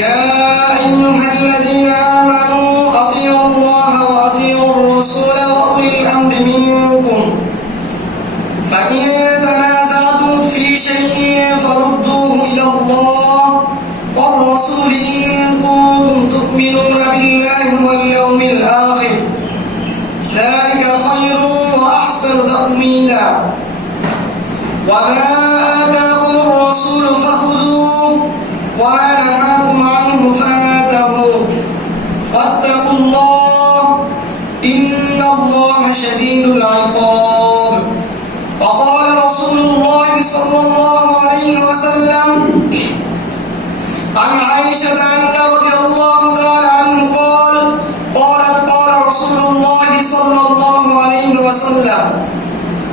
يا أيها الذين آمنوا أطيعوا الله وأطيعوا الرسول وأولي الأمر منكم فإن تنازعتم في شيء فردوه إلى الله والرسول إن كنتم تؤمنون بالله واليوم الآخر ذلك خير وأحسن تأويلا وما آتاكم الرسول فخذوه وما نهاكم عنه فانتهوا واتقوا الله إن الله شديد العقاب وقال رسول الله صلى الله عليه وسلم عن عائشة رضي الله تعالى عنه قال رسول الله صلى الله عليه وسلم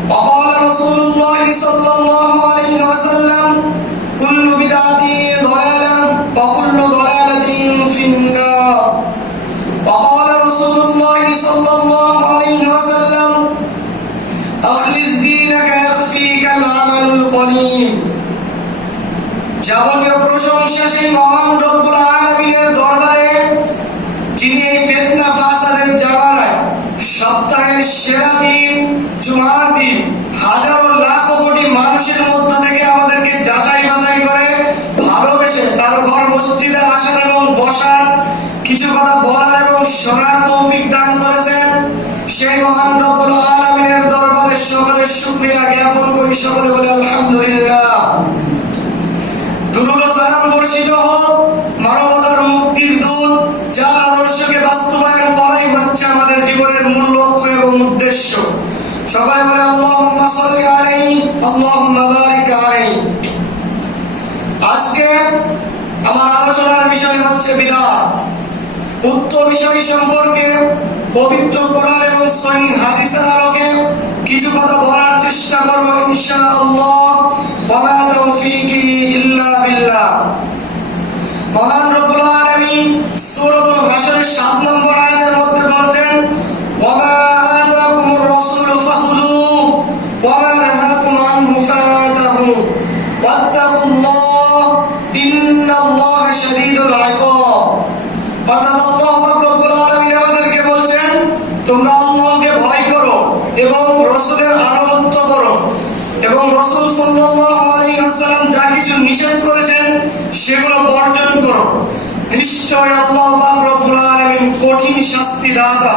وقال رسول الله صلى الله عليه وسلم كل بدعة ضلالة وكل ضلالة في النار وقال رسول الله صلى الله عليه وسلم أخلص دينك يكفيك العمل القليل যাবতীয় প্রশংসা সেই মহান রব্বুল আলামিনের দরবারে যিনি এই ফিতনা ফাসাদের জামানায় সপ্তাহের সেরা দিন জুমার দিন হাজারো লাখো কোটি মানুষের মধ্য থেকে আমাদেরকে যাচাই বাছাই করে ভালোবেসে তার ঘর মসজিদে আসার এবং বসার কিছু কথা বলার এবং শোনার তৌফিক দান করেছেন সেই মহান রব্বুল আলামিনের দরবারে সকলের শুকরিয়া জ্ঞাপন করি। সকলে বলে আলহামদুলিল্লাহ। দুরূদ ও সালাম বর্ষিত হোক মানবতার মুক্তির দূত যার আদর্শকে বাস্তবায়ন করাই হচ্ছে আমাদের জীবনের মূল লক্ষ্য এবং উদ্দেশ্য। সবাই বলে আল্লাহুম্মা সাল্লি আলাইহি আল্লাহুম্মা বারিক আলাইহি। আজকে আমার আলোচনার বিষয় হচ্ছে বিদআত। উক্ত বিষয় সম্পর্কে পবিত্র কোরআন এবং সহিহ হাদিসের আলোকে কিছু কথা বলার চেষ্টা করব ইনশাআল্লাহ। ওয়া মা তাওফীকি ইল্লা বিল্লাহ। মহান রব্বুল আলামিন সূরাতুল হাশরের ৭ নম্বর আয়াতের মধ্যে বলেছেন ওয়া মা আতাকুমুর রাসূলু ফাখুযুহু ওয়া মা নাহাকুম আনহু ফান্তাহু ওয়াত্তাকুল্লাহ ইন্নাল্লাহা শাদীদুল ইকাব। অর্থাৎ আল্লাহ পাক রব্বুল আলামিন আমাদেরকে বলছেন তোমরা আল্লাহকে ভয় করো এবং রাসূলের আনুগত্য করো এবং রাসূল সাল্লাল্লাহু আলাইহি ওয়াসাল্লাম যা কিছু নিষেধ করেছেন সেগুলো বর্জন করো। নিশ্চয় আল্লাহ পাক রব্বুল আলামিন কঠিন শাস্তি দাতা।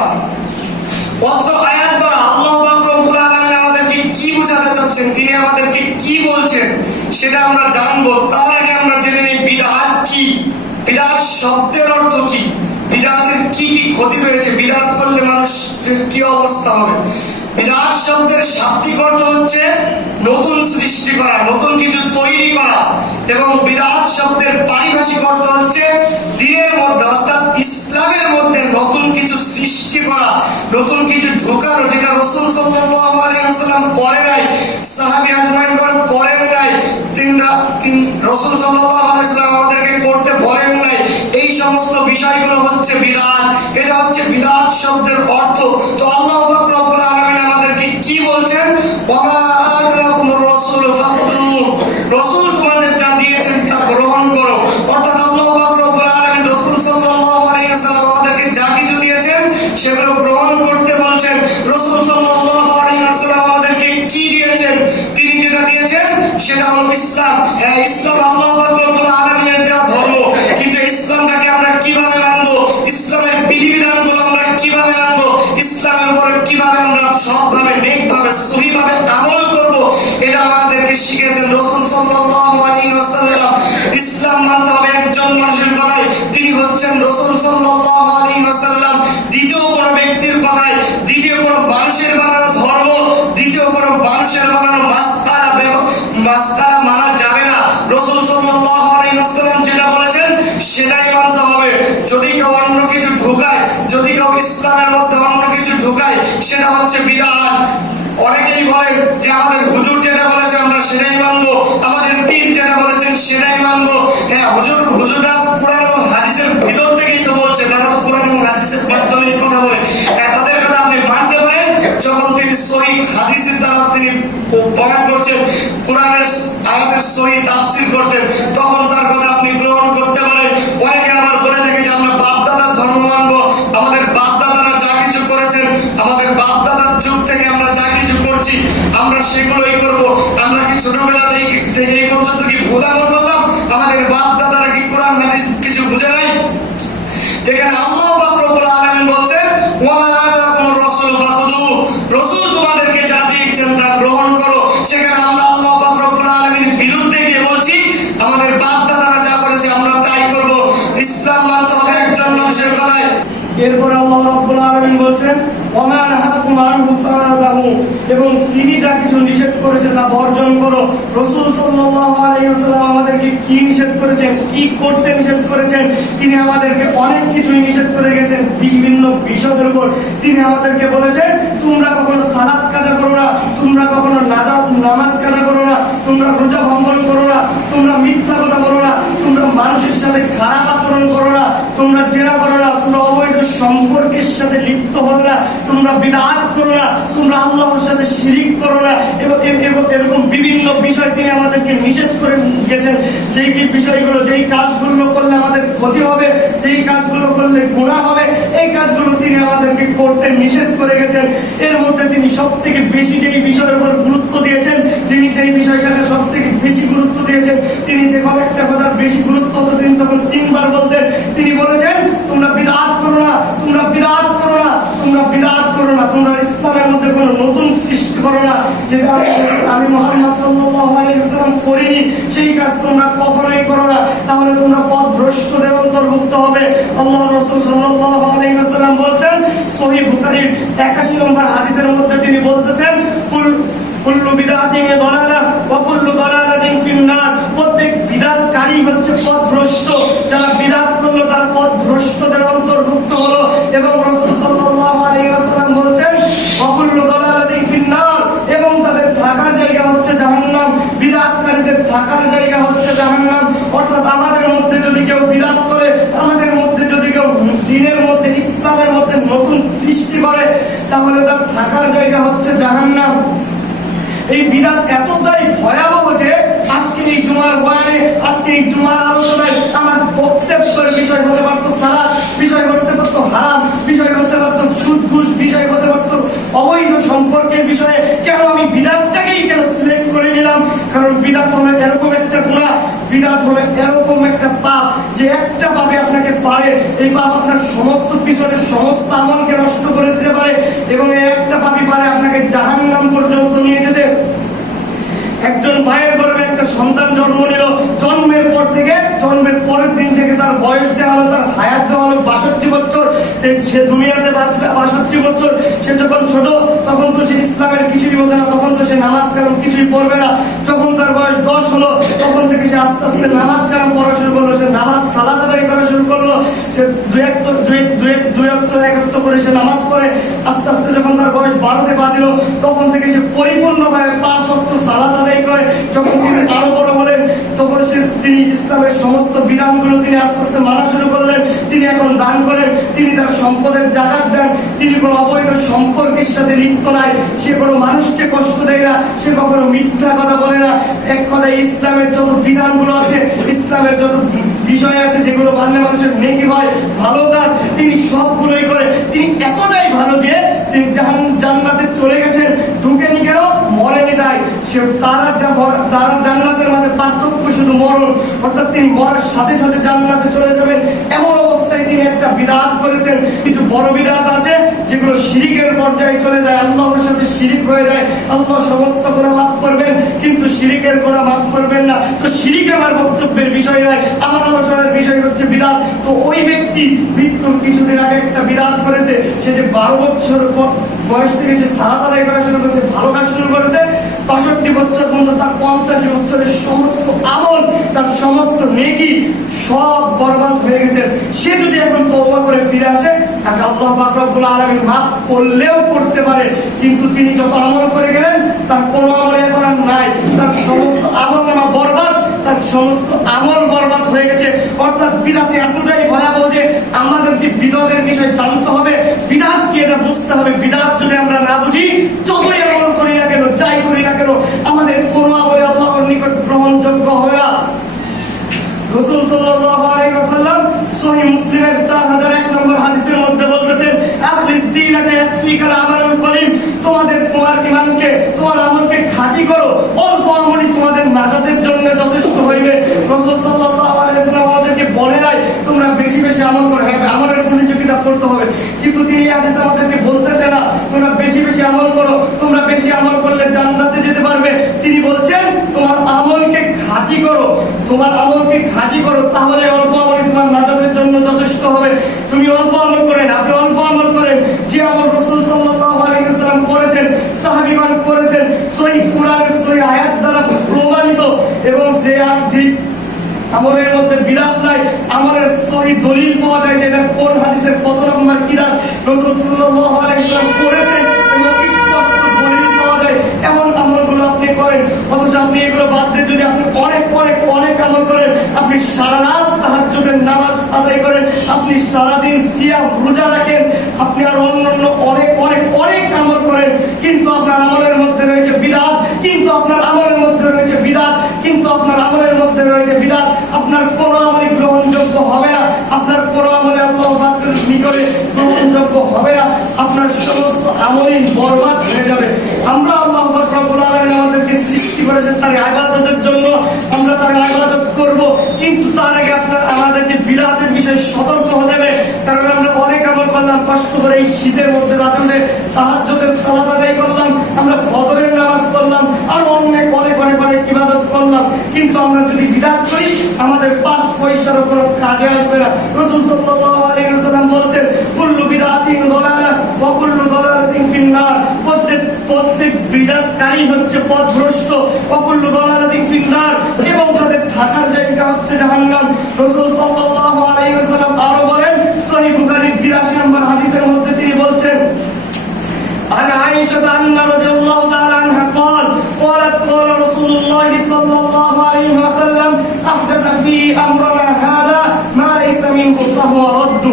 অত্র আয়াত দ্বারা আল্লাহ পাক রব্বুল আলামিন আমাদেরকে কি বোঝাতে চাচ্ছেন, তিনি আমাদেরকে কি বলছেন সেটা আমরা জানবো। তার আগে আমরা জেনে নিই বিদআত কি, বিদআত শব্দের অর্থ কি, বিদআতের কি কি ক্ষতি রয়েছে, বিদআত করলে মানুষের কি অবস্থা হবে। বিদআত শব্দের শাব্দিক অর্থ হচ্ছে নতুন সৃষ্টি করা, নতুন কিছু তৈরি করা এবং বিদআত শব্দের পারিভাষিক অর্থ হচ্ছে দ্বীনের মধ্যে অর্থাৎ ইসলামের মধ্যে নতুন কিছু সৃষ্টি করা, নতুন কিছু ঢোকানো, যেটা রাসূল সাল্লাল্লাহু আলাইহি ওয়াসাল্লাম করে নাই, সাহাবী আজমাইনগণ করেন নাই, রাসূল সাল্লাল্লাহু আলাইহি ওয়াসাল্লাম আমাদেরকে করতে বলেন নাই। এই সমস্ত বিষয়গুলো হচ্ছে বিদআত। এটা হচ্ছে বিদআত শব্দের অর্থ। তো আল্লাহ পাক রব্বুল আলামিন আমাদেরকে কি বলছেন, ওয়া মা আতাকুমুর রাসূলু ফাখুযুহু, রাসূল তোমাদের যা দিয়েছেন তা গ্রহণ করো। অর্থাৎ আল্লাহ পাক রব্বুল আলামিন রাসূল সাল্লাল্লাহু আলাইহি ওয়াসাল্লাম আমাদেরকে যা কিছু দিয়েছেন সেগুলো গ্রহণ করতে বলছেন। রাসূল সাল্লাল্লাহু আলাইহি ওয়াসাল্লাম আমাদেরকে কি দিয়েছেন, তিনি যেটা দিয়েছেন সেটা হলো ইসলাম। হ্যাঁ, ইসলাম আল্লাহ পাক রব্বুল আলামিনের দেওয়া ধর্ম, কিন্তু ইসলামটাকে আমরা কিভাবে মানবো, ইসলামের বিধিবিধানগুলো আমরা কিভাবে মানবো, ইসলামের উপরে কিভাবে আমরা সৎভাবে নেকভাবে সহিভাবে আমল করব, এটা আমাদেরকে শিখিয়েছেন রাসূল সাল্লাল্লাহু আলাইহি ওয়াসাল্লাম। ইসলাম মানতে হবে একজন মানুষের কথায়, তিনি হচ্ছেন রাসূল সাল্লাল্লাহু আলাইহি ওয়াসাল্লাম। দ্বিতীয় কোন ব্যক্তির কথায়, দ্বিতীয় কোন মানুষের বানানো ধর্ম, দ্বিতীয় কোন মানুষের বানানো মাসআলা মানা যাবে না। রাসূল সাল্লাল্লাহু আলাইহি ওয়াসাল্লাম যেটা বলেছেন সেটাই মানতে হবে। যদি কেউ অন্য কিছু ঢোকায়, যদি কেউ ইসলামের মধ্যে অন্য কিছু ঢোকায়, সেটা হচ্ছে বিদআত। অনেকেই বলেন যে আমাদের হুজুর যেটা বলেছে আমরা সেটাই মানবো, আমাদের পীর যেটা বলেছেন সেটাই মানবো। হ্যাঁ, হুজুররা কোরআন এবং হাদিসের ভিতর থেকেই তো বলছে, তারা তো কোরআন এবং হাদিসের মাধ্যমে কথা বলে। তাদের কথা আপনি মানতে পারেন যখন তিনি সহিহ হাদিসের দ্বারা তিনি বয়ান করছেন, কোরআনের আয়াতের সহিহ তাফসীর করছেন, তখন তার কথা আপনি গ্রহণ করতে পারেন। অনেকে এরপরে আল্লাহ রাব্বুল আলামিন বলছেন ওমা নাহাকুম আনহু ফাদাহু, এবং তিনি যা কিছু নিষেধ করেছে তা বর্জন করো। রাসূল সাল্লাল্লাহু আলাইহি ওয়াসাল্লাম আমাদেরকে কি নিষেধ করেছেন, কি করতে নিষেধ করেছেন? তিনি আমাদেরকে অনেক কিছুই নিষেধ করে গেছেন বিভিন্ন বিষয়ের উপর। তিনি আমাদেরকে বলেছেন তোমরা কখনো সালাত কাজা করো না, তোমরা কখনো নামাজ কাজা করো না, তোমরা রোজা ভঙ্গন করো না, তোমরা মিথ্যা কথা বলো না, তোমরা মানুষের সাথে খারাপ আচরণ করো না, তোমরা জেনা করো না, তোমরা অবৈধ সম্পর্কের সাথে লিপ্ত হো না, তোমরা বিদআত করো না, তোমরা আল্লাহর সাথে শিরিক করো না, এবং এরকম বিভিন্ন বিষয় তিনি আমাদেরকে নিষেধ করে গেছেন। যেই বিষয়গুলো, যেই কাজগুলো করলে আমাদের ক্ষতি হবে, যেই কাজগুলো করলে গুনাহ হবে, এই কাজগুলো তিনি আমাদেরকে করতে নিষেধ করে গেছেন। এর মধ্যে তিনি সব থেকে বেশি যেই বিষয়ের উপর গুরুত্ব দিয়েছেন, তিনি যেই বিষয়টাকে সব থেকে বেশি গুরুত্ব দিয়েছেন, তিনি যখন একটা কথার বেশি গুরুত্ব হতো তিনি তখন 3 বার বলতেন। তিনি বলেছেন তোমরা বিদআত করো না, তোমরা বিদআত করো না, তোমরা বিদআত করো না, তোমরা ইসলামের মধ্যে কোনো নতুন সৃষ্টি করো না। যেটা আমি মুহাম্মদ সাল্লাল্লাহু আলাইহি ওয়াসাল্লাম করিনি সেই কাজ তোমরা কখনোই করো না, তাহলে তোমরা পথভ্রষ্টদের অন্তর্ভুক্ত হবে। আল্লাহর রাসূল সাল্লাল্লাহু আলাইহি ওয়াসাল্লাম বলেন সহিহ বুখারীর 81 নম্বর হাদিসের মধ্যে তিনি বলতেছেন কুল্লু বিদআতিন দালালা ওয়া কুল্লু দালালাতিন ফিন্নার, প্রত্যেক বিদআতকারী হচ্ছে পথভ্রষ্ট, যারা বিদআত করলো তার পথভ্রষ্টদের অন্তর্ভুক্ত হলো। এবং রাসূল সাল্লাল্লাহু আলাইহি ওয়াসাল্লাম বলেন ওয়া কুল্লু দালালাতিন ফিন্নার, এবং তাদের থাকার জায়গা হচ্ছে জাহান্নাম, বিদআতকারীদের থাকার জায়গা হচ্ছে জাহান্নাম। অর্থাৎ আমাদের মধ্যে যদি কেউ বিদআত করে, আমাদের মধ্যে যদি কেউ দ্বীনের মধ্যে, ইসলামের মধ্যে নতুন সৃষ্টি করে, তাহলে তার থাকার জায়গা হচ্ছে জাহান্নাম। এই বিদআত এতটাই ভয়াবহ যে আজকে এই জুমার বয়ানে, আজকে এই জুমার আলোচনায় আমার বক্তব্যের বিষয় হতে পারতো সালাত, বিষয় হতে পারতো হারাম, বিষয় হতে পারতো সুদ ঘুষ, বিষয় হতে পারতো অবৈধ সম্পর্কের বিষয়ে। কেন আমি বিদআতটাকেই কেন সিলেক্ট করে নিলাম? কারণ বিদআত হলো এরকম একটা গুনাহ, বিদআত হলো এরকম একটা পাপ যে একটা পাপে আপনাকে পারে, এই পাপ আপনার সমস্ত পিছনের সমস্ত আমলকে নষ্ট করে দিতে পারে, এবং এই একটা পাপই পারে আপনাকে জাহান্নাম পর্যন্ত নিয়ে যেতে। একজন মায়ের গর্ভে একটা সন্তান জন্ম নিল, জন্মের পর থেকে, জন্মের পরের দিন থেকে তার বয়স দেওয়া হলো, তার হায়াত দেওয়া হলো 62 বছর। সে দুনিয়াতে বাঁচবে 62 বছর। সে যখন ছোট তখন তো সে ইসলামের কিছুই বোঝে না, তখন তো সে নামাজ কালাম কিছুই পড়বে না। যখন তার বয়স 10 হলো তখন থেকে সে আস্তে আস্তে নামাজ কালাম পড়া শুরু করলো, সে নামাজ সালাত আদায় করা শুরু করলো, সে দুই এক করে সে নামাজ পড়ে। আস্তে আস্তে যখন তার বয়স 12তে পা দিল তখন থেকে সে পরিপূর্ণভাবে 5 ওয়াক্ত সালাত আদায় করে। যখন তিনি আরো বড় হলেন তখন তিনি ইসলামের সমস্ত বিধানগুলো তিনি আস্তে আস্তে মানা শুরু করলেন। তিনি এখন দান করেন, তিনি তার সম্পদের যাকাত দেন, তিনি কোনো অবৈধ সম্পর্কের সাথে লিপ্ত নাই, সে কোনো মানুষকে কষ্ট দেয় না, সে কখনো মিথ্যা কথা বলে না। এক কথায় ইসলামের যত বিধানগুলো আছে, ইসলামের যত বিষয় আছে যেগুলো মানলে মানুষের নেকি হয়, ভালো কাজ, তিনি সবগুলোই করে। তিনি এতটাই ভালো যে তিনি জান্নাতে চলে গেছেন, ঢুকেনি কেন? মরেনি তাই। সে তার জান্নাতের মাঝে পার্থক্য শুধু মরণ, অর্থাৎ তিনি মরার সাথে সাথে জান্নাতে চলে যাবেন। এমন অবস্থায় তিনি একটা বিদআত করেছেন। কিছু বড় বিদআত আছে যেগুলো শিরিকের পর্যায়ে চলে যায়, আল্লাহর সাথে শিরিক হয়ে যায়। আল্লাহ সমস্ত গুনাহ মাফ করবেন কিন্তু শিরিকের গুনাহ মাফ করবেন না। তো শিরিক আমার বক্তব্যের বিষয় নয়, আমার আলোচনার বিষয় হচ্ছে বিদআত। তো ওই ব্যক্তি মৃত্যুর কিছুদিন আগে একটা বিদআত করেছে, সে যে 12 বছর বয়স থেকে সে সালাত আদায় করা শুরু করেছে, ভালো কাজ শুরু করেছে, 65 বছর পর্যন্ত তার 50 বছরের সমস্ত আমল, তার সমস্ত নেকি সব বরবাদ হয়ে গেছে। সে যদি এখন তওবা করে ফিরে আসে, তাকে আল্লাহ পাক রব্বুল আলামিন মাফ করলেও করতে পারে। কিন্তু তিনি যত আমল করে গেলেন তার কোনো আমল এখন আর নাই, তার সমস্ত আমলনামা বরবাদ, তার সমস্ত আমল বরবাদ হয়ে গেছে। অর্থাৎ বিদআত এতটাই ভয়াবহ যে আমাদেরকে বিদআতের বিষয় জানতে হবে, বিদআত কি এটা বুঝতে হবে। বিদআত যদি আমরা না বুঝি, যতই আমল করি না কেন, যাই করি না কেন, আমাদের কোনো আমল আল্লাহর নিকট গ্রহণযোগ্য হবে না। রাসূল সাল্লাল্লাহু আলাইহি ওয়াসাল্লাম সহিহ মুসলিমের 4001 নম্বর হাদিসের মধ্যে বলতেছেন আখলিস দীনাকা ইয়াকফিকাল আমালুল কলিম, তোমার ঈমানকে, তোমার আমলকে খাঁটি করো, অল্প আমলই তোমাদের নাজাতের জন্য যথেষ্ট হইবে। রাসূল সাল্লাল্লাহু আলাইহি ওয়াসাল্লাম আমাদেরকে বলে নাই তোমরা বেশি বেশি আমল করো, হ্যাঁ আমলের প্রতিযোগিতা করতে হবে, কিন্তু তিনি এই হাদিসে আমাদেরকে বলতেছে না তোমরা বেশি বেশি আমল করো, তোমরা বেশি আমল করলে জান্নাতে যেতে পারবে। তিনি বলছেন তোমার আমলকে খাঁটি করো, তোমার আমলকে খাঁটি করো, তাহলে অল্প আমলই তোমার নাজাতের জন্য যথেষ্ট হবে। তুমি অল্প আমল করেন, আপনি অল্প আমল করেন। যে আমল রাসূল সাল্লাল্লাহু আলাইহি ওয়াসাল্লাম করেছেন, সাহাবীগণ করেছেন, সহিহ কোরআনের সহিহ আয়াত দ্বারা প্রমাণিত, এবং যে আমলের মধ্যে বিরাট নাই, আমলের সহি দলিল পাওয়া যায় যে এটা কোন হাদিসের কত নম্বর কিরাত রাসূল সাল্লাল্লাহু আলাইহি ওয়াসাল্লাম করেছেন, এবং স্পষ্ট দলিল পাওয়া যায় এমন আমলগুলো আপনি করেন। অথচ আপনি এগুলো বাদ দিয়ে যদি আপনি অনেক অনেক অনেক আমল করেন, আপনি সারা রাত তাহাজ্জুদের নামাজ আদায় করেন, আপনি সারাদিন সিয়াম রোজা রাখেন, আপনি আর অন্যান্য অনেক অনেক অনেক আমল করেন, কিন্তু আপনার আমলের মধ্যে রয়েছে বিদআত, কিন্তু আপনার আমলের মধ্যে রয়েছে বিদআত, কিন্তু আপনার আমলের মধ্যে রয়েছে বিদআত, আপনার কোনো আমলই গ্রহণযোগ্য হবে না, আপনার কোনো আমলে আল্লাহ পাকের নিকটে গ্রহণযোগ্য হবে না, আপনার সমস্ত আমলই বরবাদ হয়ে যাবে। আমরা আল্লাহ পাক রব্বুল আলামিন আমাদেরকে সৃষ্টি করেছেন তার ইবাদতের জন্য, আমরা তার ইবাদত করব, কিন্তু তার আগে আমাদেরকে বিদআতের বিষয়ে সতর্ক হতে হবে। কারণ আমরা অনেক আমল করলাম, কষ্ট করে এই শীতের মধ্যে রাতে তাহাজ্জুদের সালাত আদায় করলাম, আমরা ফজরের নামাজ পড়লাম, আর অনেক অনেক অনেক অনেক ইবাদত করলাম, কিন্তু আমরা যদি বিদআত করি আমাদের 5 পয়সারও কোনো কাজে আসবে না। রাসূল সাল্লাল্লাহু আলাইহি ওয়াসাল্লাম বলেন, কুল্লু বিদআতিন দালালা ওয়া কুল্লু দালালাতিন ফিন্নার, প্রত্যেক বিদআতকারী হচ্ছে পথভ্রষ্ট, ওয়া কুল্লু দালালাতিন ফিন্নার, এবং তাদের থাকার জায়গা হচ্ছে জাহান্নাম। রাসূল সাল্লাল্লাহু আলাইহি ওয়াসাল্লাম আরো বলেন, সহিহ বুখারীর 82 নম্বর হাদিসের মধ্যে তিনি বলছেন, عن عائشة أن رضي الله تعالى عنها قالت قال رسول الله صلى الله عليه وسلم أحدث في أمرنا هذا ما ليس منه فهو رد।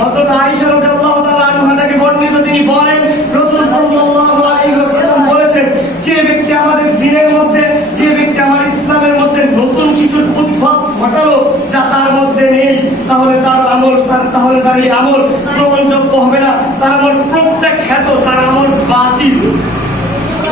হযরত আয়েশা রাদিয়াল্লাহু তাআলা আনহা থেকে বর্ণিত, তিনি বলেন রাসূল সাল্লাল্লাহু আলাইহি ওয়াসাল্লাম বলেছেন, যে ব্যক্তি আমাদের দ্বীনের মধ্যে, যে ব্যক্তি আমার ইসলামের মধ্যে নতুন কিছু উদ্ভব ঘটালো যা তার মধ্যে নেই, তাহলে তার এই আমল গ্রহণযোগ্য হবে না, তার আমল প্রত্যাখ্যাত, তার আমল বাতিল।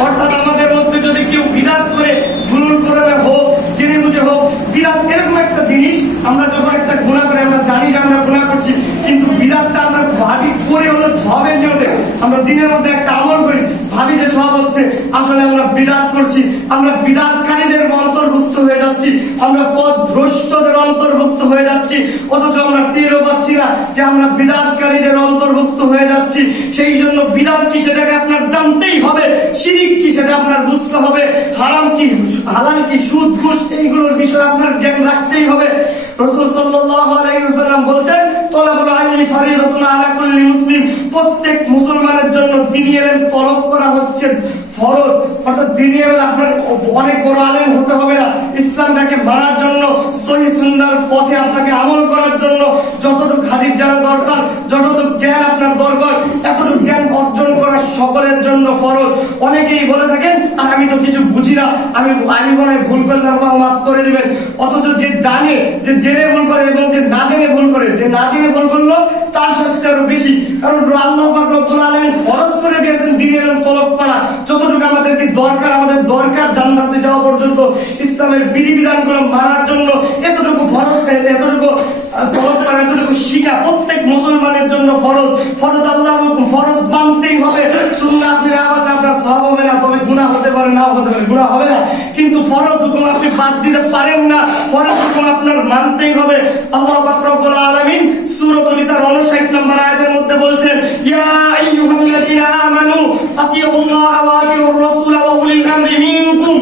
অর্থাৎ আমাদের মধ্যে যদি কেউ বিদআত করে, ভুল করে হোক, জেনে বুঝে হোক, বিদআত এরকম একটা জিনিস, আমরা যখন একটা গুনাহ করি আমরা জানি যে আমরা গুনাহ করছি, কিন্তু বিদআতটা আমরা ভাবি করে হলো সওয়াবের নিয়তে, আমরা দিনের মধ্যে একটা আমল করি, ভাবি যে সওয়াব হচ্ছে, আসলে আমরা বিদআত করছি, আমরা বিদআতকারীদের অন্তর্ভুক্ত হয়ে যাচ্ছি, আমরা পথভ্রষ্টদের অন্তর্ভুক্ত হয়ে যাচ্ছি, অথচ আমরা টেরও পাচ্ছি না যে আমরা বিদআতকারীদের অন্তর্ভুক্ত হয়ে যাচ্ছি। সেই জন্য বিদআত কি সেটাকে আপনার জানতেই হবে, শিরক কি সেটা আপনার বুঝতে হবে, হারাম কি হালাল কি, সুদ ঘুষ এইগুলোর বিষয়ে আপনার জ্ঞান রাখতেই হবে। রাসূল সাল্লাল্লাহু আলাইহি ওয়াসাল্লাম বলেছেন, তলাবুল ইলমি ফরিদাতুন আলা কুল্লি মুসলিম, প্রত্যেক মুসলমানের জন্য দ্বীনি ইলম তলব করা হচ্ছে ফরজ। অর্থাৎ দ্বীনি ইলম আপনার অনেক বড় আলেম হতে হবে না, ইসলামটাকে মানার জন্য, সহিহ সুন্নাহর পথে আপনাকে আমল করার জন্য যতটুকু হাদিস জানা দরকার, যতটুকু জ্ঞান আপনার দরকার, এতটুকু জ্ঞান অর্জন করা সকলের জন্য ফরজ। অনেকেই বলে থাকেন, আর আমি তো কিছু বুঝি না, আমি মনে হয় ভুল করলে আল্লাহ মাফ করে দিবেন। অথচ যে জানে, যে জেনে ভুল করে এবং যে না জেনে ভুল করে, যে না জেনে ভুল করলো তার শাস্তি আরো বেশি। কারণ আল্লাহ পাক রব্বুল আলামিন ফরজ করে দিয়েছেন দ্বীনি ইলম তলব করা, যতটুকু আমাদেরকে দরকার, আমাদের দরকার জান্নাতে যাওয়া পর্যন্ত ইসলামের বিধিবিধানগুলো মানার জন্য এতটুকু ফরজ, এতটুকু তলব করা, এতটুকু শিখা প্রত্যেক মুসলমানের জন্য ফরজ। ফরজ আল্লাহর হুকুম, ফরজ মানতেই হবে। সুন্নাহ আপনি না মানলে আপনার সওয়াব হবে না, তবে গুনাহ হতে পারে, নাও হতে পারে, গুনাহ হবে না, কিন্তু ফরজ হুকুম আপনি বাদ দিতে পারেন না, ফরজ হুকুম আপনার মানতেই হবে। আল্লাহ পাক রব্বুল আলামিন সূরাতুল নিসার 59 নম্বর আয়াতের মধ্যে বলছেন, ইয়া আইয়ুহাল্লাযীনা আমানু আতিউল্লাহ ওয়া আতিউর রাসূল ওয়া উলিল আমরি মিনকুম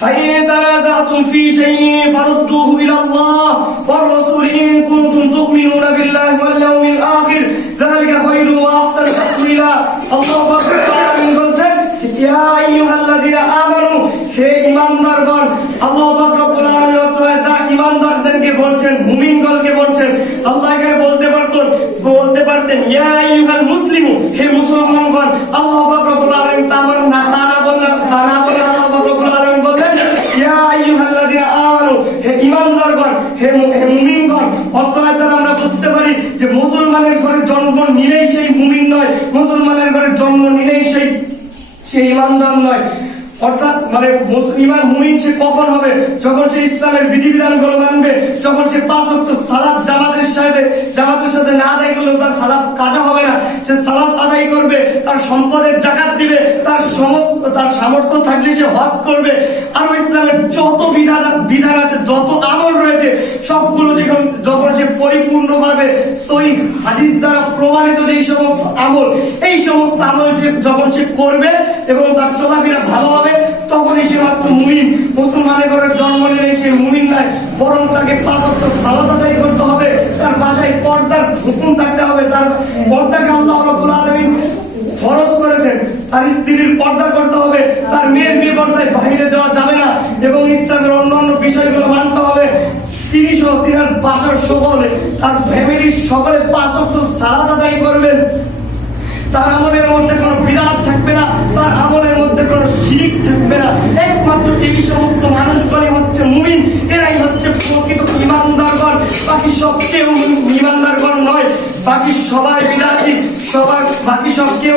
فإن تنازعتم في شيء فردوه إلى الله والرسول إن كنتم تؤمنون بالله واليوم الآخر ذلك خير وأحسن تأويلا। আল্লাহ পাক রব্বুল আলামিন বলেন, ইয়া আইয়ুহাল্লাযীনা আমানু, হে ঈমানদারগণ। আল্লাহ পাক রব্বুল আলামিন ঈমানদারদেরকে বলছেন, মুমিনগণকে বলছেন। আল্লাহ এখানে বলতে পারতেন ইয়া আইয়ুহাল মুসলিমু, হে মুসলমানগণ। আল্লাহ পাক রব্বুল আলামিন তা না বললেন, আল্লাহ পাক রব্বুল আলামিন বলেন ইয়া আইয়ুহাল্লাযীনা আমানু, হে ঈমানদারগণ, হে মুমিনগণ। অর্থাৎ আমরা বুঝতে পারি যে মুসলমানের ঘরে জন্ম নিলেই সেই মুমিন নয়, মুসলমানের ঘরে জন্ম নিলেই সেই ঈমানদার নয়। অর্থাৎ মানে ইমান মুমিন সে কখন হবে? যখন সে ইসলামের বিধিবিধানগুলো মানবে, যখন সে 5 ওয়াক্ত সালাত জামাতের সাথে না আদায় করলে তার সালাত কাজা হবে না, সে সালাত আদায় করবে, তার সম্পদের যাকাত দিবে, তার সামর্থ্য থাকলে সে হজ করবে। আর ইসলামের যত বিধান আছে, যত আমল রয়েছে, সবগুলো যখন সে পরিপূর্ণভাবে যাবে সহিহ হাদিস দ্বারা প্রমাণিত যে সমস্ত আমল, এই সমস্ত আমল যখন সে করবে এবং তার চলাফেরা ভালো হবে, তখনই সে মাত্র মুমিন। মুসলমানের ঘরে জন্ম নিলে সে মুমিন নয়, বরং তাকে 5 ওয়াক্ত সালাত আদায় করতে হবে, তার বাসায় পর্দার হুকুম থাকতে হবে, তার পর্দাকে আল্লাহ রাব্বুল আলামিন ফরজ করেছেন, তার স্ত্রীর পর্দা করতে হবে, তার মেয়ের বেপর্দায় বাইরে যাওয়া যাবে না, এবং ইসলামের অন্যান্য বিষয়গুলো মানতে হবে। তিনি সহ তিনার বাসার সকলে, তার ফ্যামিলির সকলে 5 ওয়াক্ত সালাত আদায় করবেন। তার আমলের মধ্যে কোনো বিদআত থাকবে না, তার আমলের মধ্যে কোনো শিরক থাকবে না। একমাত্র এই সমস্ত মানুষগুলি হচ্ছে মুমিন, এরাই হচ্ছে প্রকৃত ঈমানদারগণ। বাকি সব কেউ ঈমানদারগণ নয়, বাকি সবাই বিদআতি, বাকি সব কেউ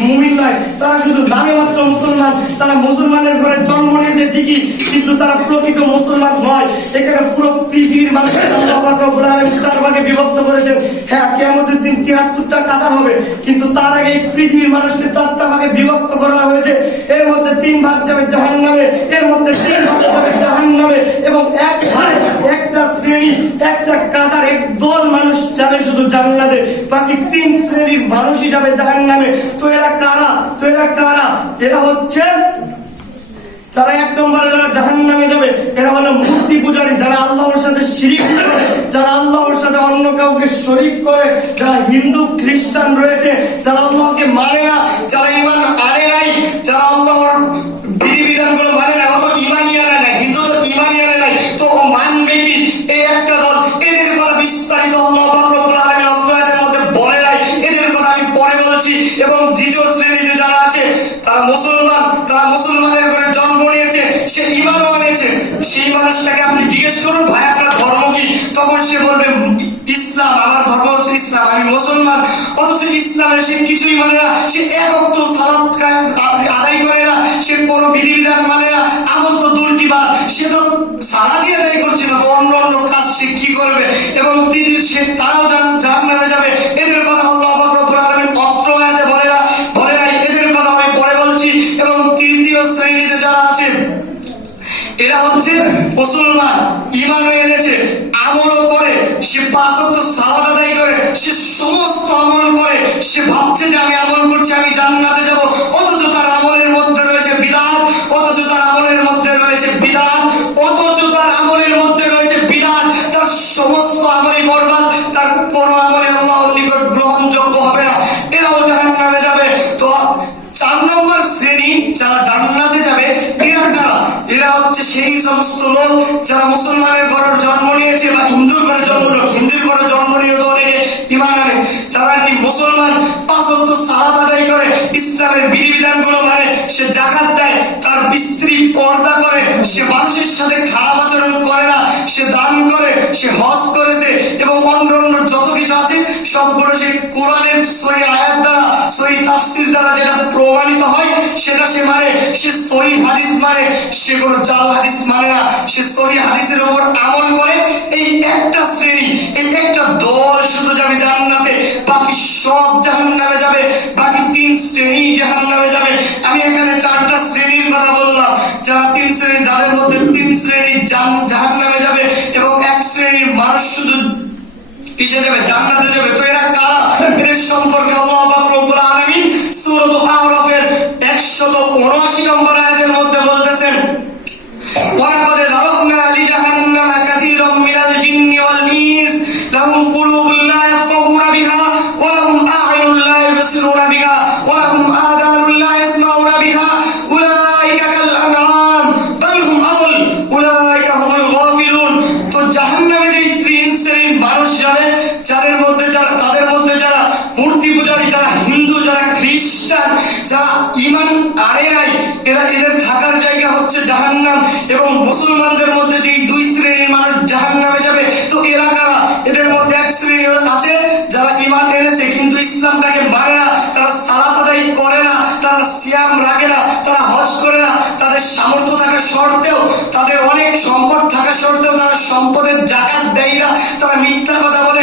মুমিন নয়। তারা শুধু নামে মাত্র মুসলমান, তারা মুসলমানের ঘরে জন্ম নিয়েছে ঠিকই, কিন্তু তারা প্রকৃত মুসলমান নয়। এখানে পুরো পৃথিবীর মানুষকে আল্লাহ পাক রব্বুল আলামিন 4 ভাগে বিভক্ত করেছেন। হ্যাঁ, কিয়ামতের দিন 73টা কাতার হবে, কিন্তু তার আগে এই পৃথিবীর মানুষকে 4টা ভাগে বিভক্ত করা হয়েছে। এর মধ্যে 3 ভাগ যাবে জাহান্নামে, এর মধ্যে 3 ভাগ যাবে জাহান্নামে, এবং একটা শ্রেণী, একটা কাতার, এক দল মানুষ যাবে শুধু জান্নাতে, বাকি 3 শ্রেণীর মানুষই যাবে জাহান্নামে। তো এরা কারা? এরা হচ্ছে যারা 1 নম্বরে যারা জাহান্নামে যাবে, এরা হলো মূর্তি পূজারী, যারা আল্লাহর সাথে শিরক করে, যারা আল্লাহর সাথে অন্য কাউকে শরীক করে, যারা হিন্দু খ্রিস্টান রয়েছে, যারা আল্লাহকে মানে না, যারা ঈমান আনে নাই, যারা আল্লাহর বিধিবিধানগুলো মানে না, অত ঈমানই আনে নাই। হিন্দু তো ঈমানই আনে নাই, তো ও মানবে কি? এই একটা দল, এদের কথা বিস্তারিত আল্লাহ পাক রব্বুল আলামিন অত্র আয়াতের মধ্যে বলে নাই, এদের কথা আমি পরে বলছি। এবং দ্বিতীয় শ্রেণীতে যারা আছে, তারা মুসলমান, তারা মুসলমানের ঘরে জন্ম নিয়েছে, সে ঈমানও আনেছে। সেই মানুষটাকে আপনি জিজ্ঞেস করুন, ভাই আপনার ধর্ম কি? তখন সে বলবে ইসলাম, আমার ধর্ম হচ্ছে ইসলাম, আমি মুসলমান। অথচ ইসলামের সে কিছুই মানে না, সে 1 ওয়াক্ত সালাত আদায় করে না, সে কোনো বিধিবিধান মানে না, আমল তো দূর কি বাদ, সে তো সালাতই আদায় করছে না, তো অন্য কাজ সে কি করবে? এবং সে তারাও জাহান্নামে যাবে। এদের কথা আল্লাহ পাক রব্বুল আলামিন অত্র আয়াতে বলে নাই, এদের কথা আমি পরে বলছি। এবং তৃতীয় শ্রেণীতে যারা আছে, এরা হচ্ছে মুসলমান, ঈমানও এনেছে, আমলও করে, সে 5 ওয়াক্ত সালাত আদায় করে, সে সমস্ত আমল করে, সে ভাবছে যে আমি আমল করছি, আমি জান্নাতে যাব, অথচ তার আমলের মধ্যে রয়েছে বিদআত, অথচ তার আমলের মধ্যে রয়েছে বিদআত, অথচ তার আমলের মধ্যে রয়েছে বিদআত। তার সমস্ত আমলই বরবাদ, তার কোনো আমলে আল্লাহর নিকট গ্রহণযোগ্য হবে না। এরাও জাহান্নামে যাবে। তো 4 নম্বর শ্রেণী যারা জান্নাতে যাবে, এরা কারা? এরা হচ্ছে সেই সমস্ত লোক যারা মুসলমানের ঘরে জন্ম নিয়েছে বা হিন্দুর ঘরে জন্ম নিয়ে তো অনেকে ঈমান আনে, যারা কি মুসলমান, 5 ওয়াক্ত সালাত আদায় করে, ইসলামের বিধিবিধানগুলো মানে, সে যাকাত দেয়, তার স্ত্রী পর্দা করে, সে মানুষের সাথে খারাপ আচরণ করে না, সে দান করে, সে হজ করেছে, এবং অন্যান্য যত কিছু আছে সবগুলো সে কোরআনের সহি আয়াত দ্বারা, সহি তাফসীর দ্বারা যেটা প্রমাণিত হয় সেটা সে মানে, সে সহি হাদিস মানে, সে কোনো জাল হাদিস মানে না, সে সহি হাদিসের উপর আমল করে। এই একটা শ্রেণী, এই একটা দল শুধু যাবে জান্নাতে, বাকি সব জাহান্নামে যাবে, বাকি 3 শ্রেণী জাহান্নামে যাবে। আমি এখানে 4টা শ্রেণীর কথা বললাম, যারা 3 শ্রেণী, যাদের মধ্যে 3 শ্রেণী জাহান্নামে যাবে এবং 1 শ্রেণীর মানুষ শুধু কিসে যাবে? জান্নাতে যাবে। তো এরা কারা? এদের সম্পর্কে আল্লাহ পাক রব্বুল আলামিন সূরা আ'রাফের 179 নম্বর আয়াতের মধ্যে বলতেছেন, ওয়ালাকাদ যারাকনা লিজাহান্নামা কাসীরাম মিনাল জিন্নি ওয়াল ইনস লাহুম কুলুবুন লা ইয়াফকাহুনা বিহা ওয়া লাহুম আ'য়ুনুন লা ইবসিরুনা বিহা ওয়া লাহুম আযানুন লা ইয়াসমাউনা বিহা উলাইকা কাল আনআম বাল হুম আদল উলাইকা হুমুল গাফিলুন। তো জাহান্নামে যে 3 শ্রেণীর মানুষ যাবে, তাদের মধ্যে যারা মূর্তি পূজারী, যারা হিন্দু, যারা খ্রিস্টান, যারা ঈমান আনে নাই, এদের থাকার জায়গা হচ্ছে জাহান্নাম। এবং মুসলমানদের মধ্যে যে 2 শ্রেণীর মানুষ জাহান্নামে যাবে, তো এরা কারা? এদের মধ্যে 1 শ্রেণী আছে যারা ঈমান এনেছে কিন্তু ইসলামটাকে মানে না, তারা সালাত আদায় করে না, তারা সিয়াম রাখে না, তারা হজ করে না, তাদের সামর্থ্য থাকা সত্ত্বেও, তাদের অনেক সম্পদ থাকা সত্ত্বেও তারা সম্পদের যাকাত দেয় না, তারা মিথ্যা কথা বলে,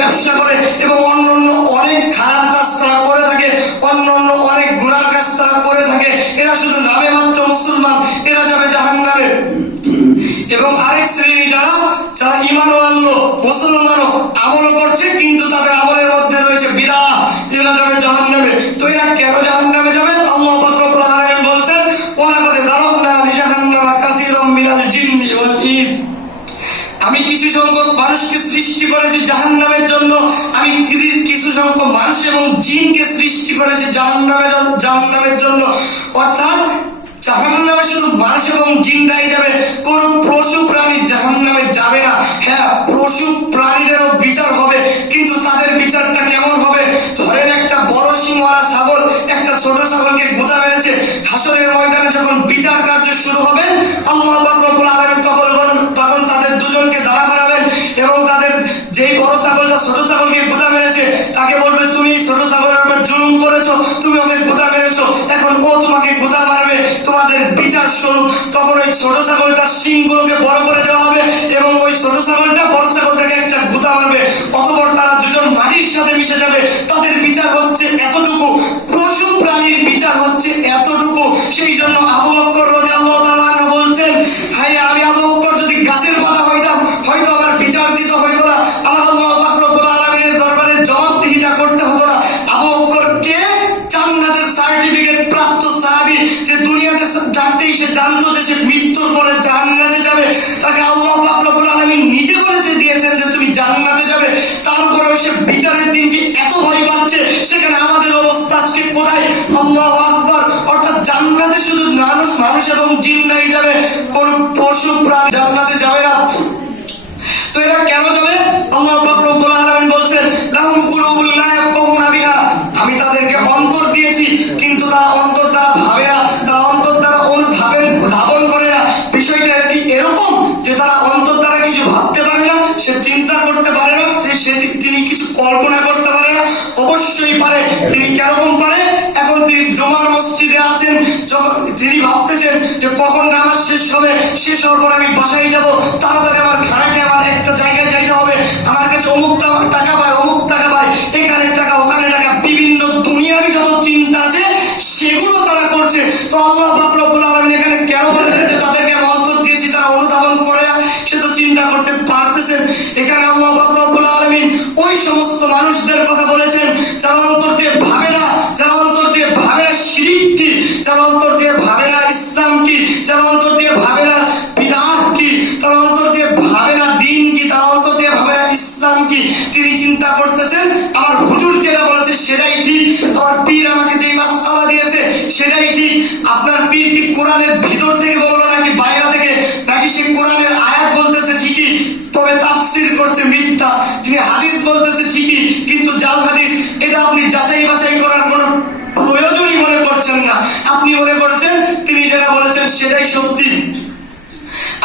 ব্যবসা করে, এবং অন্যান্য অনেক খারাপ কাজ তারা করে থাকে, অন্যান্য অনেক গুনার কাজ তারা করে থাকে। এরা শুধু নামে মাত্র মুসলমান, এরা যাবে জাহান্নামে। এবং আরেক শ্রেণী যারা যারা ঈমানও আনলো, মুসলমানও আমলও করছে, কিন্তু তাদের আমলের মধ্যে রয়েছে বিদআহ, এরা যাবে জাহান্নামে। তো এরা কেন জাহান্নামে যাবে? আল্লাহ পাক রব্বুল আলামিন বলছেন, ওয়ালাকাদ যারাবনা লিজাহান্নামা কাসীরাম মিনাল জিন্নি ওয়াল ইনস। আমি কিছু সংখ্যক মানুষকে সৃষ্টি করেছি জাহান্নামের জন্য, আমি কিছু সংখ্যক মানুষ এবং জিনকে সৃষ্টি করেছি জাহান্নামের জন্য। অর্থাৎ জাহান্নামে শুধু মানুষ এবং জিনরাই যাবে, কোন পশু প্রাণী জাহান্নামে যাবে না। হ্যাঁ, পশু প্রাণীদেরও বিচার হবে, কিন্তু তাদের বিচারটা কেমন হবে? ধরেন একটা বড় সিংওয়ালা ছাগল একটা ছোট ছাগলকে গুঁতা মেরেছে, হাসরের ময়দানে যখন বিচার কার্য শুরু হবে, আল্লাহ পাক রব্বুল আলামিন তখন তাদের দুজনকে দাঁড়া করাবেন এবং তাদের যেই বড় ছাগলটা ছোট ছাগলকে গুঁতা মেরেছে তাকে বলবে, তুমি এই ছোট ছাগলের উপর জুলুম করেছো, তুমি ওকে গুঁতা মেরেছো, এখন ও তোমাকে গুঁতা মারবে, তোমাদের বিচার শুরু। তখন ওই ছোট ছাগলটার শিংগুলোকে বড় করে দেওয়া হবে এবং ওই ছোট ছাগলটা বড় ছাগলটাকে একটা গুঁতা মারবে, অতঃপর তারা দুজন মাটির সাথে মিশে যাবে। তাদের বিচার হচ্ছে এতটুকু, পশু প্রাণীর বিচার হচ্ছে এতটুকু। সেই জন্য আবু বকর রাদিয়াল্লাহু তাআলা আনহু বলছেন, হায় আমি আবু বকর যদি গাছের পাতা হইতাম, হয়তো আমার বিচার দিতে হইতো না, আমার আল্লাহ পাক রব্বুল আলামিনের দরবারে জবাবদিহিতা করতে হতো না। আবু বকর কে? জান্নাতের সার্টিফিকেট প্রাপ্ত সাহাবী, যে দুনিয়াতে থাকতেই সে জানতো যে সে মৃত্যুর পরে জান্নাতে যাবে। তাকে আল্লাহ পাক রব্বুল আলামিন নিজে বলেছে দিয়েছেন যে তুমি জান্নাতে যাবে, তারপরেও সে বিচারের দিনকে এত ভয় পাচ্ছে। সেখানে আমাদের অবস্থা আজকে কোথায়? আল্লাহু আকবার। অর্থাৎ জান্নাতে শুধু মানুষ এবং জিনরাই যাবে, কোন পশু প্রাণী জান্নাতে যাবে না। তো এরা কেন যাবে? আল্লাহ পাক রব্বুল আলামিন বলছেন, লাহুম কুলুবুন লা ইয়াফকাহুনা বিহা। আমি তাদেরকে অন্তর দিয়েছি, কিন্তু তারা অন্তর দ্বারা ভাবে না, তারা অন্তর দ্বারা অনুধাবন করে না। বিষয়টা কি এরকম যে তারা অন্তর দ্বারা কিছু ভাবতে পারে না, সে চিন্তা করতে পারে না, যে তিনি কিছু কল্পনা করতে পারে না? অবশ্যই পারে। তিনি কেরকম পারে? এখন তিনি জুমার মসজিদে আছেন, যখন তিনি ভাবতেছেন যে কখন নামাজ শেষ হবে, শেষ হওয়ার পর আমি বাসায় যাব, তাড়াতাড়ি আমার ঘাড়াকে আমার একটা জায়গায় যাইতে হবে, আমার কাছে অমুক টাকা পায়, অমুক টাকা পায়, এখানে টাকা ওখানে টাকা, বিভিন্ন দুনিয়াবি যত চিন্তা আছে সেগুলো তারা করছে। তো আল্লাহ পাক রব্বুল আলামিন এখানে কেন বললেন যে তাদেরকে আমি অন্তর দিয়েছি, তারা অনুধাবন করে না, সে তো চিন্তা করতে পারতেছেন। এখানে আল্লাহ পাক রব্বুল আলামিন ওই সমস্ত মানুষদের কথা বলেছেন যারা অন্তর দিয়ে ভাবে না, যারা অন্তর দিয়ে ভাবে না শিরক কি, যারা অন্তর দিয়ে ভাবে না ইসলাম কি, যারা অন্তর দিয়ে ভাবে না বিদআত কি, তারা অন্তর দিয়ে ভাবে না দ্বীন কি, তারা অন্তর দিয়ে ভাবে না ইসলাম কি। তিনি চিন্তা করতেছেন আমার হুজুর যেটা বলেছে সেটাই ঠিক, আমার পীর আমাকে যে মাসআলা দিয়েছে সেটাই ঠিক। আপনার পীর কি কোরআনের ভিতর থেকে বললো নাকি বাইরে থেকে? নাকি সে কোরআনের আয়াত বলতেছে ঠিকই, তবে তাফসীর করছে মিথ্যা। তিনি হাদিস বলতেছে ঠিকই, কিন্তু জাল হাদিস। এটা আপনি যাচাই বাছাই করার কোনো প্রয়োজনই মনে করছেন না। আপনি মনে করছেন তিনি যেটা বলেছেন সেটাই সত্যি।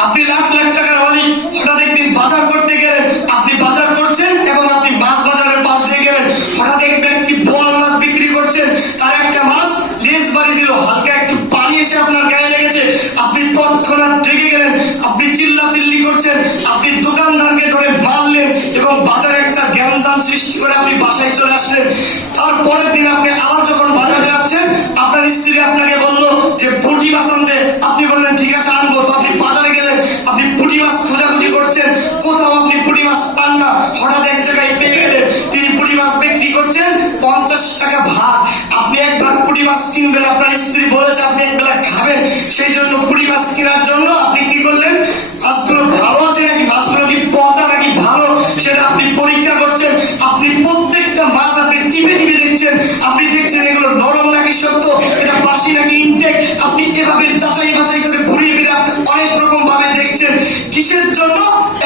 আপনি লাখ লাখ টাকার মালিক, হঠাৎ একদিন বাজার করতে গেলেন, আপনি বাজার করছেন এবং আপনি মাছ বাজারের পাশ দিয়ে গেলেন, হঠাৎ এক ব্যক্তি বোয়াল মাছ বিক্রি করছেন, তার একটা মাছ লেজ বাড়ি দিল, হালকা একটু পানি এসে আপনার গায়ে লেগেছে, আপনি তৎক্ষণাৎ রেগে গেলেন, আপনি চিল্লাচিল্লি করছেন, আপনি দোকানদারকে ধরে মারলেন এবং বাজারে একটা জ্ঞানজাম সৃষ্টি করে আপনি বাসায় চলে আসলেন। তারপরের দিন আপনি আবার যখন বাজারে যাচ্ছেন, আপনার স্ত্রী আপনাকে বললো যে পুঁটি মাছ আনতে, আপনি বললেন ঠিক আছে আনবো। তো আপনি বাজারে গেলেন, আপনি পুঁটি মাছ খোঁজাখুঁজি করছেন, কোথাও আপনি পুঁটি মাছ পান না, হঠাৎ এক জায়গায় পেয়ে গেলেন, তিনি পুঁটি মাছ বিক্রি করছেন 50 টাকা ভাগ। আপনি এক ভাগ পুঁটি মাছ কিনবেন, আপনার স্ত্রী বলেছে আপনি এক বেলা খাবেন, সেই জন্য পুঁটি মাছ কেনার জন্য আপনি কি করলেন? মাছগুলো ভালো আছে নাকি, মাছগুলো কি পচা নাকি ভালো, সেটা আপনি পরীক্ষা করছেন। আপনি প্রত্যেকটা মাছ আপনি টিপে টিপে দেখছেন, আপনি দেখছেন এগুলো নরম নাকি শক্ত, এটা বাসি নাকি ইনটেক, আপনি এভাবে যাচাই বাছাই করে ঘুরিয়ে ফিরে আপনি অনেক রকম ভাবে দেখছেন। কিসের জন্য?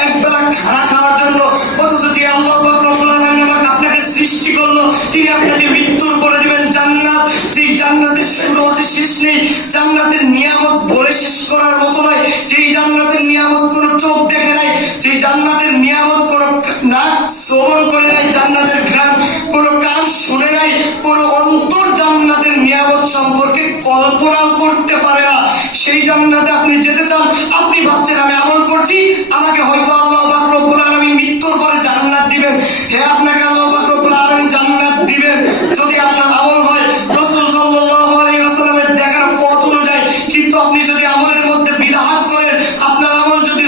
এক বেলা খানা খাওয়ার জন্য। অথচ যে আল্লাহ পাক রব্বুল আলামিন আপনাকে সৃষ্টি করলো, তিনি আপনাকে মৃত্যুর পরে দিবেন জান্নাত, যেই জান্নাতের শুরু আছে শেষ নেই, জান্নাতের নিয়ামত বলে শেষ করার মতো নয়, যেই জান্নাতের নিয়ামত কোনো চোখ দেখে নাই, যেই জান্নাতের নিয়ামত কোনো নাক শ্রবণ করে নাই, জান্নাতের ঘ্রাণ কোনো কান শুনে নাই, কোনো অন্তর জান্নাতের নিয়ামত সম্পর্কে কল্পনাও করতে পারে না। সেই জান্নাতে আপনি যেতে চান, আপনি ভাবছেন আমি আমল করছি, আমাকে হয়তো আল্লাহ পাক রব্বুল আলামিন মৃত্যুর পরে জান্নাত দিবেন। হ্যাঁ, আপনাকে আল্লাহ পাক রব্বুল আলামিন জান্নাত দিবেন যদি আপনার আমল হয় রাসূল সাল্লাল্লাহু আলাইহি ওয়াসাল্লামের দেখার পথ অনুযায়ী। কিন্তু আপনি যদি আমলের মধ্যে বিদআত করেন, আপনার আমল যদি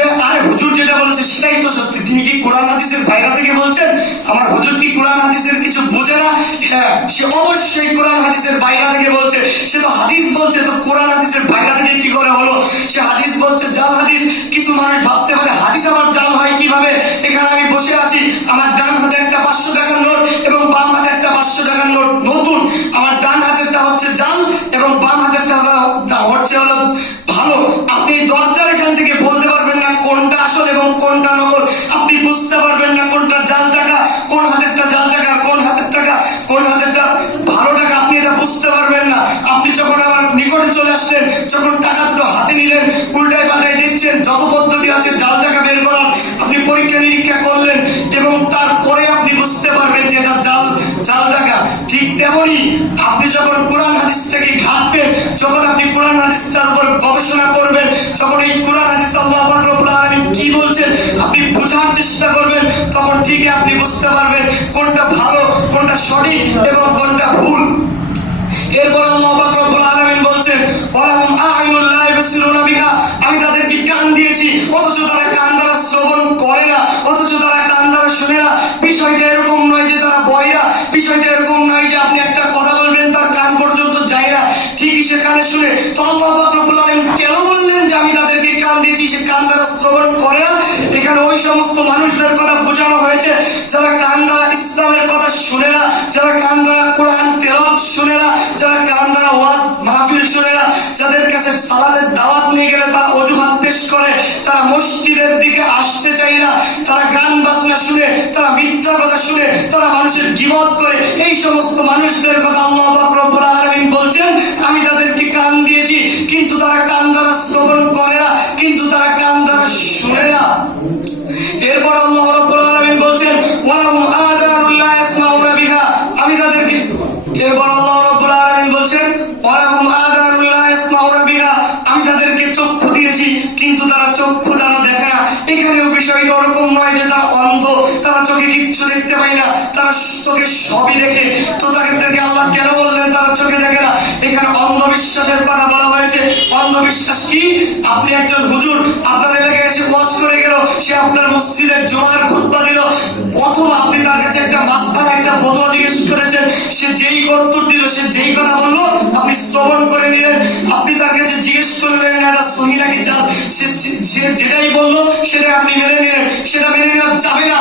যে আরে হুজুর যেটা বলেছে সেটাই তো সত্যি, তিনি কি কোরআন হাদিসের বাইরে থেকে বলছেন? আমার হুজুর কি কোরআন হাদিসের কিছু বোঝে না? হ্যাঁ, সে অবশ্যই কোরআন হাদিসের বাইরে থেকে বলছে। সে তো হাদিস বলছে, তো কোরআন হাদিসের বাইরে থেকে কি করে হলো? সে হাদিস বলছে, জাল হাদিস। কিছু মানুষ ভাবতে পারে হাদিস আবার জাল হয় কিভাবে? এখানে আমি বসে আছি, আমার ডান হাতে একটা 500 টাকার নোট এবং বাম হাতে একটা 500 টাকার নোট নতুন। আমার ডান হাতেরটা হচ্ছে জাল এবং বাম হাতেরটা হচ্ছে হলো ভালো। আপনি দরজার এখান থেকে বলতে পারবেন না কোনটা আসল এবং কোনটা নকল। আপনি বুঝতে পারবেন না কোনটা জাল টাকা, কোন হাতেরটা জাল টাকা, কোন হাতের টাকা, কোন হাতেরটা ভালো টাকা, আপনি এটা বুঝতে পারবেন না। আপনি যখন আমার নিকটে চলে আসলেন, যখন টাকা দুটো হাতে নিলেন, উল্টায় পাল্টায় দিচ্ছেন, যত পদ্ধতি আছে জাল টাকা বের করার, আপনি পরীক্ষা নিরীক্ষা করলেন এবং তারপরে আপনি বুঝতে পারবেন যে এটা জাল টাকা। ঠিক তেমনি আপনি যখন কোরআন হাদিসটাকে ঘাঁটবেন, যখন আপনি কোরআন হাদিসটার উপর গবেষণা করবেন, যখন এই কোরআন হাদিস আল্লাহ পাক রব্বুল আলামিন কি বলছেন আপনি বোঝার চেষ্টা করবেন, তখন ঠিকই আপনি বুঝতে পারবেন কোনটা ভালো, কোনটা সঠিক এবং কোনটা ভুল। এরপর আল্লাহ পাক রব্বুল আলামিন বলছেন, ওয়ালাহুম আ'ইনুন লা ইবসিরুনা বিহা, আমি তাদেরকে কান দিয়েছি অথচ তারা কান দ্বারা শ্রবণ করে না, অথচ তারা কান দ্বারা শুনে না। বিষয়টা এরকম নয় যে তারা বয়রা, বিষয়টা এরকম নয় যে আপনি একটা কথা বলবেন তার কান পর্যন্ত যায় না, ঠিকই সে কানে শুনে। তো আল্লাহ পাক রব্বুল আলামিন কেন বললেন যে আমি তাদেরকে কান দিয়েছি, সে কান দ্বারা শ্রবণ করে না? এখানে ওই সমস্ত মানুষদের কথা বোঝানো হয়েছে যারা কান দ্বারা ইসলামের কথা শুনে না, যারা কান দ্বারা কোরআন তেলাওয়াত শুনে না, যারা কান দ্বারা ওয়াজ মাহফিল শুনে না, যাদের কাছে সালাতের দাওয়াত নিয়ে গেলে তারা অজুহাত পেশ করে, তারা মসজিদের দিকে আসতে চায় না, তারা গান বাজনা শুনে, তারা মিথ্যা কথা শুনে, তারা মানুষের গীবত করে। এই সমস্ত মানুষদের কথা আল্লাহ পাক রব্বুল আলামিন বলছেন আমি তাদেরকে কান দিয়েছি, কিন্তু তারা কান দ্বারা শ্রবণ করে না, কিন্তু তারা কান দ্বারা শুনে না। এরপর আল্লাহ রাব্বুল আলামিন বলছেন ওয়ালাহুম আযানুন লা ইয়াসমাউনা বিহা, আমি তাদেরকে, এরপর আল্লাহ রাব্বুল আলামিন বলছেন ওয়ালাহুম আযানুন লা ইয়াসমাউনা বিহা, আমি তাদেরকে চক্ষু দিয়েছি কিন্তু তারা চক্ষু দ্বারা দেখে না। এখানেও বিষয়টা ওরকম নয় যে তারা অন্ধ, তারা চোখে কিচ্ছু দেখতে পায় না, তারা চোখে সবই দেখে। তো তাদেরকে আল্লাহ কেন বললেন তারা চোখে দেখে না? এখানে অন্ধবিশ্বাসের কথা বলা হয়েছে। অন্ধবিশ্বাস কি? আপনি একজন হুজুর আপনার এলাকায় এসে ওয়াজ করে গেল, সে আপনার মসজিদের জুমার খুতবা দিল, অথবা আপনি তার কাছে একটা মাসআলা একটা ফতোয়া জিজ্ঞেস করেছেন, সে যেই উত্তর দিল, সে যেই কথা বললো আপনি শ্রবণ করে নিলেন, আপনি তার কাছে জিজ্ঞেস করলেন না এটা সহি নাকি জাল, সে যেটাই বললো সেটা আপনি মেনে নিলেন, সেটা মেনে নেওয়া যাবে না,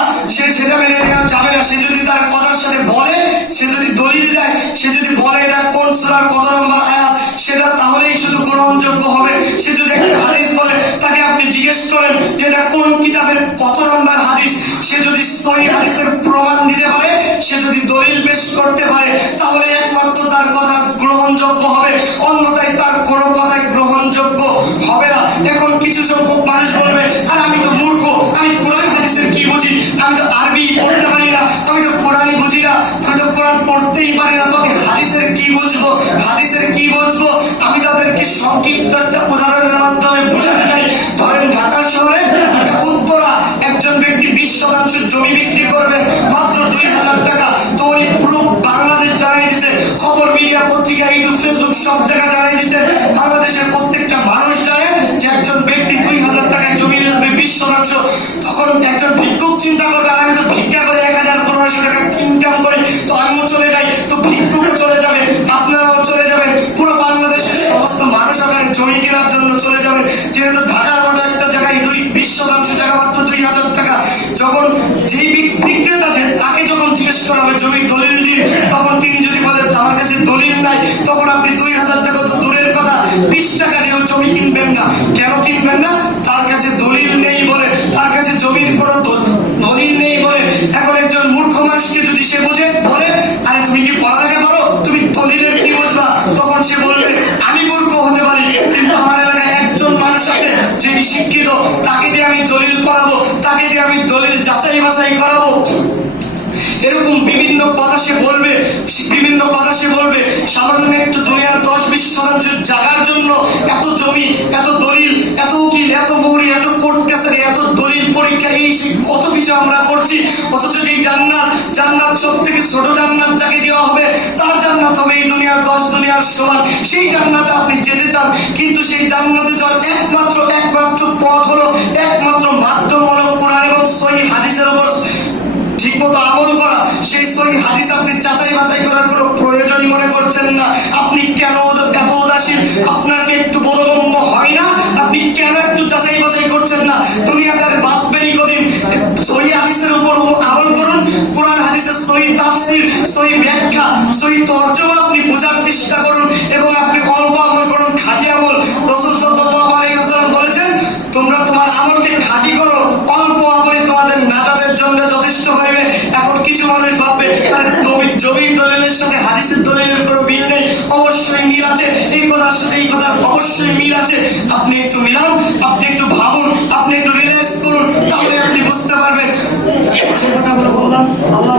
সেটা মেনে নেওয়া যাবে না। সে যদি তার কথার সাথে বলে, সে যদি দলিল দেয়, সে যদি বলে এটা কোন সূরার কত নম্বর আয়াত, সেটা তাহলেই শুধু গ্রহণযোগ্য হবে। সে যদি একটা হাদিস বলে, তাকে আপনি জিজ্ঞেস করেন যে এটা কোন কিতাবের কত নম্বর হাদিস, সে যদি সহি হাদিসের প্রমাণ দিতে পারে, সে যদি দলিল পেশ করতে পারে, তাহলে একমাত্র তার কথা গ্রহণযোগ্য হবে, অন্যথায় তার কোনো কথাই গ্রহণযোগ্য হবে না। এখন কিছু সংখ্যক মানুষ বলবে আর আমি তো মূর্খ, আমি কোরআন হাদিসের কি বুঝি, আমি তো আরবি পড়তে পারি না, আমি তো কোরআনই বুঝি না, আমি তো কোরআন পড়তেই পারি না, তবে হাদিসের কি বুঝবো, হাদিসের কি বুঝবো? আমি তাদেরকে সংক্ষিপ্ত একটা উদাহরণের মাধ্যমে বোঝাতে চাই। ধরেন ঢাকা শহরে ঢাকা উত্তরা একজন ব্যক্তি 20% জমি বিক্রি করবেন মাত্র 2000 টাকা। তো উনি পুরো বাংলাদেশ জানাই দিচ্ছে, খবর মিডিয়া পত্রিকা ইউটিউব ফেসবুক সব জায়গায় জানাই দিচ্ছে, বাংলাদেশের প্রত্যেকটা মানুষ জানে যে একজন ব্যক্তি 2000 টাকায় জমি বেচবে 20%। তখন একজন ভিক্ষুক চিন্তা করবে আমি তো ভিক্ষা করে 1000-1500 টাকা ইনকাম করি, তো আমিও চলে যাই, তো ভিক্ষুকও চলে যাবে, আপনারাও চলে যাবেন, পুরো বাংলাদেশের সমস্ত মানুষ ওখানে জমি কেনার জন্য চলে যাবেন। যেহেতু ঢাকার মতো একটা জায়গায় 20% জায়গা মাত্র 2000 টাকা। যখন যেই বিক্রেতা আছে তাকে যখন জিজ্ঞেস করা হবে জমির দলিল দিয়ে, তখন তিনি যদি বলেন আমার কাছে দলিল নাই, তখন আপনি 2000 টাকা তো দূরের কথা 20 টাকা দিয়েও জমি কিনবেন না। কেন কিনবেন না? তার কাছে দলিল নেই বলে, তার কাছে জমির কোনো দলিল নেই বলে। এখন একজন মূর্খ মানুষকে যদি সে বুঝে বলে আরে তুমি কি পড়ালেখা পারো, তুমি দলিলের কি বুঝবা, তখন সে বলবে আমি মূর্খ হতে পারি কিন্তু আমার এলাকায় একজন মানুষ আছে যে শিক্ষিত, তাকে দিয়ে আমি দলিল পড়াবো, তাকে দিয়ে আমি দলিল যাচাই বাছাই করাবো। এরকম বিভিন্ন কথা সে বলবে, বিভিন্ন কথা সে বলবে। সামান্য একটু দুনিয়ার 10-20% জায়গার জন্য এত জমি, এত দলিল, এত উকিল, এত মৌরি, এত কোর্ট কাছারি, এত দলিল পরীক্ষা, এই সেই কত কিছু আমরা করছি। অথচ যেই জান্নাত সব থেকে ছোট জান্নাত যাকে দেওয়া হবে, তার জান্নাত হবে এই দুনিয়ার 10 দুনিয়ার দুনিয়ার সমান, সেই জান্নাতে আপনি যেতে চান, কিন্তু সেই জান্নাতে যাওয়ার একমাত্র পথ হলো, একমাত্র মাধ্যম হলো কোরআন এবং সহিহ হাদিসের উপর ঠিকমতো আমল করা। সেই সহিহ হাদিস আপনি যাচাই বাছাই করার কোনো প্রয়োজনই মনে করছেন না। আপনি কেন এত উদাসীন? আপনাকে একটু বোধগম্য হয় না? আপনি কেন একটু যাচাই বাছাই করছেন না? দুনিয়াতে বাঁচবেনই কদিন? সহিহ হাদিসের উপর আমল করুন, কোরআন হাদিসের সহিহ তাফসীর, সহিহ ব্যাখ্যা, সহিহ তরজমা আপনি বোঝার চেষ্টা করুন এবং আপনি অল্প আমল করুন, খাঁটি আমল। রাসূল সাল্লাল্লাহু আলাইহি ওয়াসাল্লাম বলেছেন, তোমরা তোমার আমলকে খাঁটি করো, অল্প আমলে তোমাদের নাজাতের জন্য যথেষ্ট হইবে। এখন কিছু মানুষ ভাববে আরে জমির দলিলের সাথে হাদিসের দলিলের কোনো মিল নেই। অবশ্যই মিল আছে, এই কথার সাথে এই কথার অবশ্যই মিল আছে। আপনি একটু মিলান, আপনি একটু ভাবুন, আপনি একটু রিয়েলাইজ করুন, তাহলে আপনি বুঝতে পারবেন। যে কথাগুলো বললাম, আল্লাহ